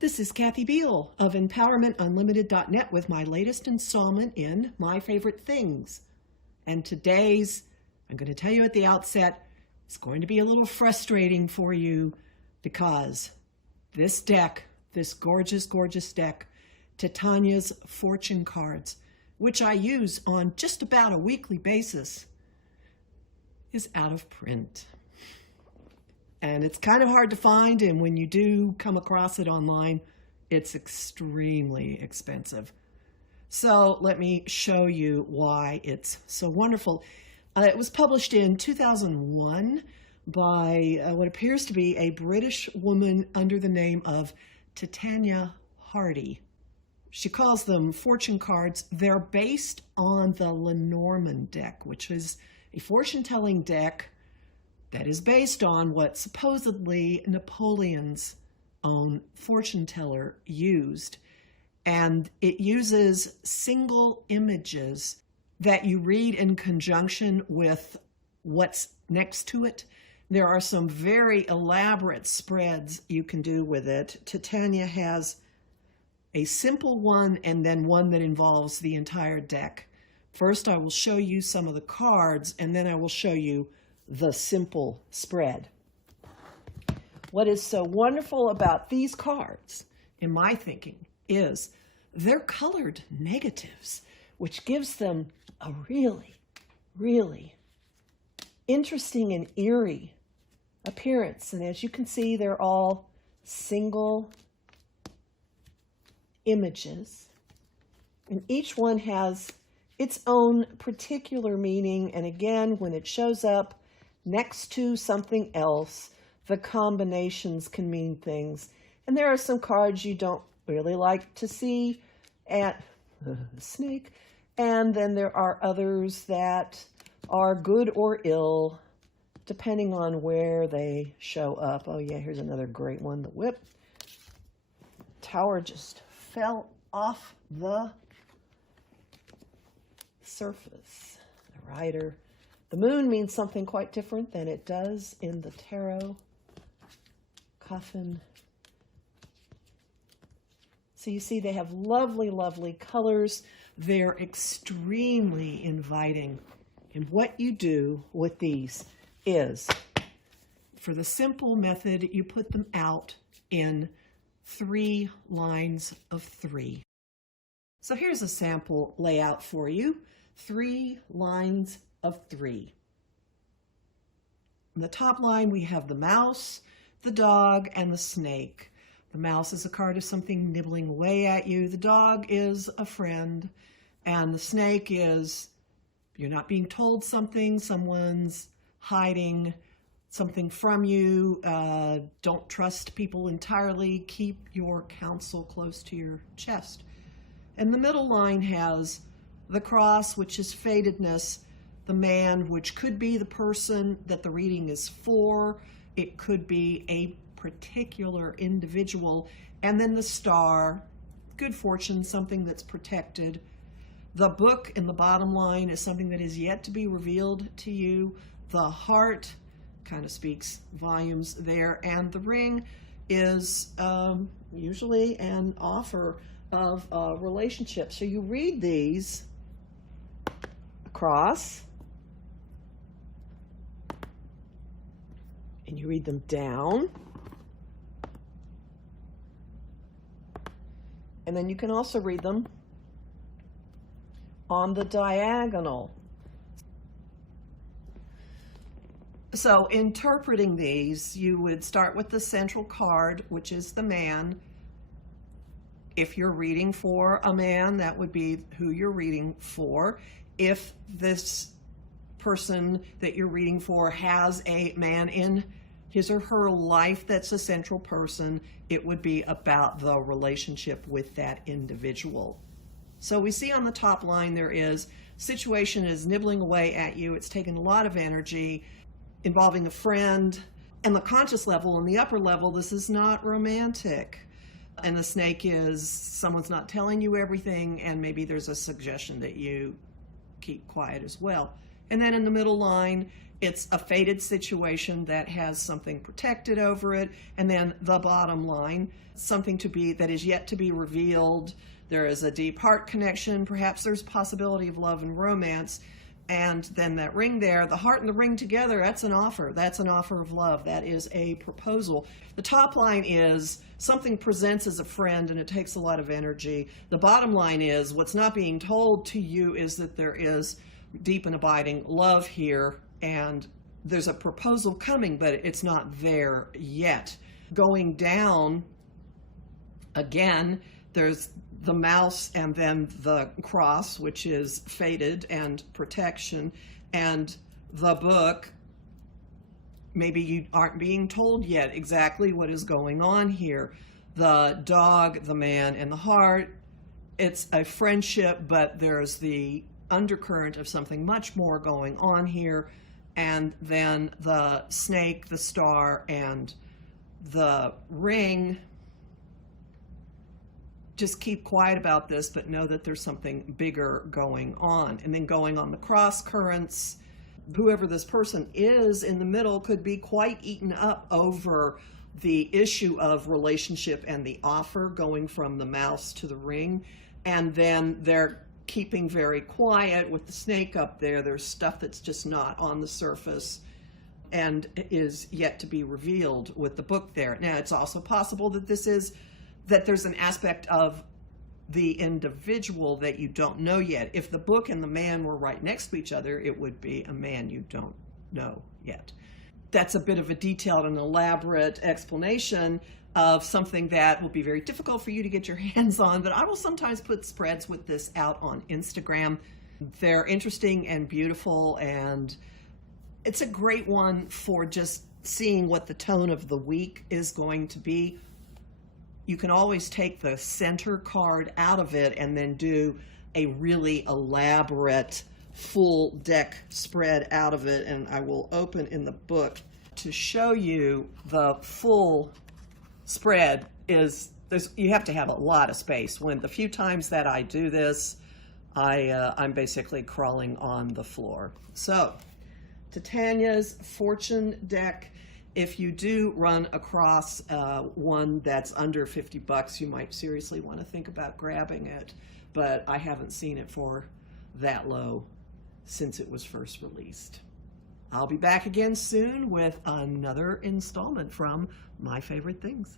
This is Kathy Biehl of EmpowermentUnlimited.net with my latest installment in My Favorite Things. And today's, I'm going to tell you at the outset, it's going to be a little frustrating for you because this deck, this gorgeous, gorgeous deck, Titania's Fortune Cards, which I use on just about a weekly basis, is out of print. And it's kind of hard to find, and when you do come across it online, it's extremely expensive. So let me show you why it's so wonderful. It was published in 2001 by what appears to be a British woman under the name of Titania Fortune. She calls them fortune cards. They're based on the Lenormand deck, which is a fortune-telling deck that is based on what supposedly Napoleon's own fortune teller used. And it uses single images that you read in conjunction with what's next to it. There are some very elaborate spreads you can do with it. Titania has a simple one and then one that involves the entire deck. First, I will show you some of the cards, and then I will show you the simple spread. What is so wonderful about these cards, in my thinking, is they're colored negatives, which gives them a really, really interesting and eerie appearance. And as you can see, they're all single images, and each one has its own particular meaning. And again, when it shows up next to something else, the combinations can mean things. And there are some cards you don't really like to see at the snake. And then there are others that are good or ill, depending on where they show up. Oh yeah, here's another great one, the whip. Tower just fell off the surface. The rider. The moon means something quite different than it does in the tarot. Coffin. So you see they have lovely, lovely colors. They're extremely inviting. And what you do with these is, for the simple method, you put them out in 3 lines of 3. So here's a sample layout for you. 3 lines of 3. On the top line, we have the mouse, the dog, and the snake. The mouse is a card of something nibbling away at you. The dog is a friend. And the snake is, you're not being told something, someone's hiding something from you. Don't trust people entirely. Keep your counsel close to your chest. And the middle line has the cross, which is fatedness. The man, which could be the person that the reading is for. It could be a particular individual. And then the star, good fortune, something that's protected. The book in the bottom line is something that is yet to be revealed to you. The heart kind of speaks volumes there. And the ring is usually an offer of a relationship. So you read these across, and you read them down, and then you can also read them on the diagonal. So interpreting these, you would start with the central card, which is the man. If you're reading for a man, that would be who you're reading for. If this person that you're reading for has a man in his or her life that's a central person, it would be about the relationship with that individual. So we see on the top line there is situation is nibbling away at you. It's taken a lot of energy, involving a friend. And the conscious level and the upper level, this is not romantic. And the snake is someone's not telling you everything, and maybe there's a suggestion that you keep quiet as well. And then in the middle line, it's a faded situation that has something protected over it. And then the bottom line, something that is yet to be revealed. There is a deep heart connection. Perhaps there's possibility of love and romance. And then that ring there, the heart and the ring together, that's an offer. That's an offer of love. That is a proposal. The top line is something presents as a friend and it takes a lot of energy. The bottom line is what's not being told to you is that there is deep and abiding love here, and there's a proposal coming, but it's not there yet. Going down, again, there's the mouse and then the cross, which is faded and protection, and the book. Maybe you aren't being told yet exactly what is going on here. The dog, the man, and the heart. It's a friendship, but there's the undercurrent of something much more going on here. And then the snake, the star, and the ring. Just keep quiet about this, but know that there's something bigger going on. And then going on the cross currents, whoever this person is in the middle could be quite eaten up over the issue of relationship and the offer, going from the mouse to the ring. And then they're keeping very quiet with the snake up there. There's stuff that's just not on the surface and is yet to be revealed with the book there. Now, it's also possible that there's an aspect of the individual that you don't know yet. If the book and the man were right next to each other, it would be a man you don't know yet. That's a bit of a detailed and elaborate explanation of something that will be very difficult for you to get your hands on, but I will sometimes put spreads with this out on Instagram. They're interesting and beautiful, and it's a great one for just seeing what the tone of the week is going to be. You can always take the center card out of it and then do a really elaborate full deck spread out of it, and I will open in the book to show you the full spread. You have to have a lot of space. When the few times that I do this, I'm basically crawling on the floor. So, Titania's Fortune deck. If you do run across one that's under $50, you might seriously want to think about grabbing it, but I haven't seen it for that low since it was first released. I'll be back again soon with another installment from My Favorite Things.